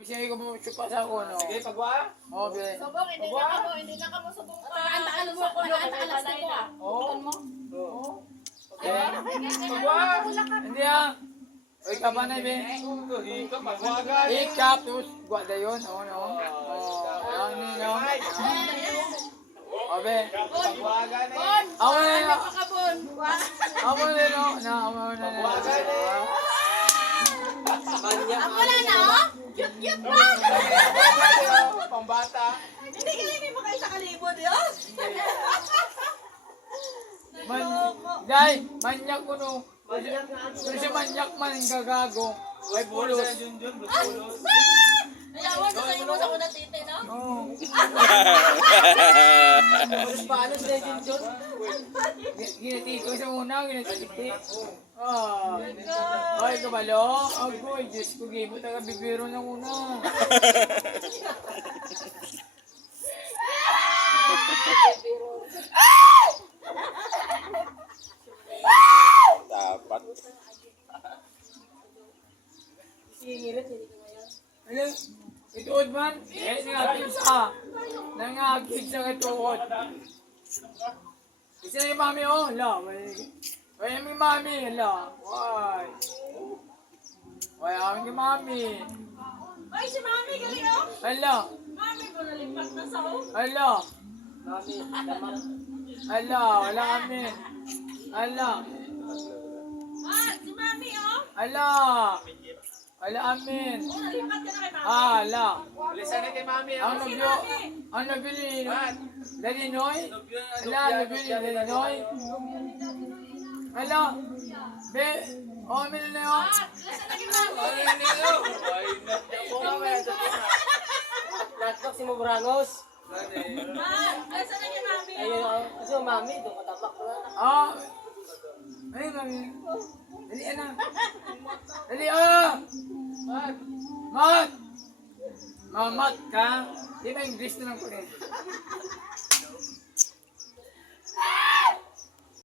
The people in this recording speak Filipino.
Sige ko mo chupa sa ako, no? Sige, pagwa. Oo, be. Subong, hindi na ka mo subong pa. Tagaan mo ako, nag-alas na ko. Oo. Oo. Pagwa. Hindi ah. Uy, ka ba na, be? Hika, pagwa agad. Ikap, tapos gwa na yun. Oo, no? Yan, no? O, be. Pagwa agad na. Ako na yun. Pakabon. Ako na yun, no? Ako na yun. Pagwa agad na. Ako na na, oh? Cute pa. Pambata. Hindi ka lang mo kayo sa kalibod, yun. Day, manyak ko, no? Kasi manyak man ang gagago. Ay, bulos. Bulos. Ayawan ko sa imo sa kuna titi, no? Oo. Paano si Legend John? Ginati ko sa una, ginati. Ay, kabalo. Agoy, Diyos ko, game mo taga bibiro ng una. Dapat. Ano? Ituod man? Nangagig sa. Nangagig sa ituod. Isa na yung mami, oh. Hala, may aming mami, hala. Why? Why aming mami? Ay, si Mami, galing, oh. Hala. Mami, mo nalipat na sa, oh. Hala. Hala, wala kami. Hala. Si Mami, oh. Hala. Hala amin. Oh, nalipat ka na kay Mami. Hala. Bilisan na kay mami. Ang nabili. Lalinoy? Hala, nabili. Lalinoy? Hala. Be. Oh, amin na yun. Bilisan na kay Mami. Natok si Mubrangos. Bilisan na kay Mami, Ayun, oh. kasi yung mami, doon katabak ko na. Ah. Ay, mami. Dali, ana. Dali, ah. Mat. Mamat ka. Di ba English na lang ko rin?